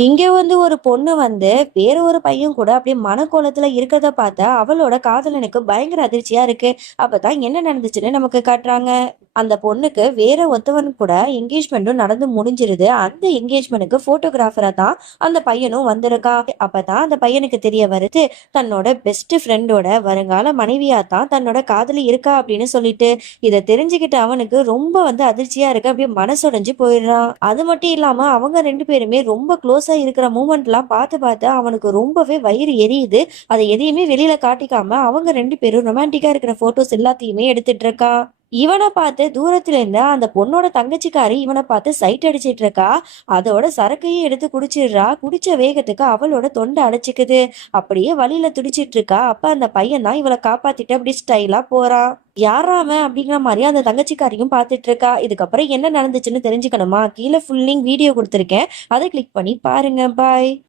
இங்க வந்து ஒரு பொண்ணு வந்து வேற ஒரு பையன் கூட அப்படியே மனக்கோலத்துல இருக்கிறத பார்த்தா அவளோட காதலனுக்கு பயங்கர அதிர்ச்சியா இருக்கு. அப்பதான் என்ன நடந்துச்சுன்னு நமக்கு காட்டுறாங்க. அந்த பொண்ணுக்கு வேற ஒருத்தவன் கூட என்கேஜ்மெண்ட்டும் நடந்து முடிஞ்சிருது. அந்த என்கேஜ்மெண்ட்டுக்கு போட்டோகிராஃபரா தான் அந்த பையனும் வந்திருக்கா. அப்பதான் அந்த பையனுக்கு தெரிய வருது தன்னோட பெஸ்ட் ஃப்ரெண்டோட வருங்கால மனைவியா தான் தன்னோட காதலி இருக்கா அப்படின்னு சொல்லிட்டு இதை தெரிஞ்சுக்கிட்டு அவனுக்கு ரொம்ப வந்து அதிர்ச்சியா இருக்கு. அப்படியே மனசுடைஞ்சு போயிடுறான். அது மட்டும் இல்லாம அவங்க ரெண்டு பேருமே ரொம்ப க்ளோஸா இருக்கிற மூமெண்ட்லாம் பார்த்து பார்த்து அவனுக்கு ரொம்பவே வயிறு எரியுது. அதை எதையுமே வெளியில காட்டிக்காம அவங்க ரெண்டு பேரும் ரொமான்டிக்கா இருக்கிற போட்டோஸ் எல்லாத்தையுமே எடுத்துட்டு இருக்கா. இவனை பார்த்து தூரத்துல இருந்து அந்த பொண்ணோட தங்கச்சிக்காரி இவனை பார்த்து சைட் அடிச்சிட்டு இருக்கா. அதோட சரக்கையும் எடுத்து குடிச்சிடுறா. குடிச்ச வேகத்துக்கு அவளோட தொண்டை அடைச்சிக்குது அப்படியே வழியில துடிச்சிட்டு இருக்கா. அப்ப அந்த பையன் தான் இவளை காப்பாத்திட்டு அப்படி ஸ்டைலா போறான் யாராம அப்படிங்கிற மாதிரி அந்த தங்கச்சிக்காரியும் பார்த்துட்டு இருக்கா. இதுக்கப்புறம் என்ன நடந்துச்சுன்னு தெரிஞ்சுக்கணுமா? கீழே ஃபுல்லிங் வீடியோ கொடுத்துருக்கேன். அதை கிளிக் பண்ணி பாருங்க. பாய்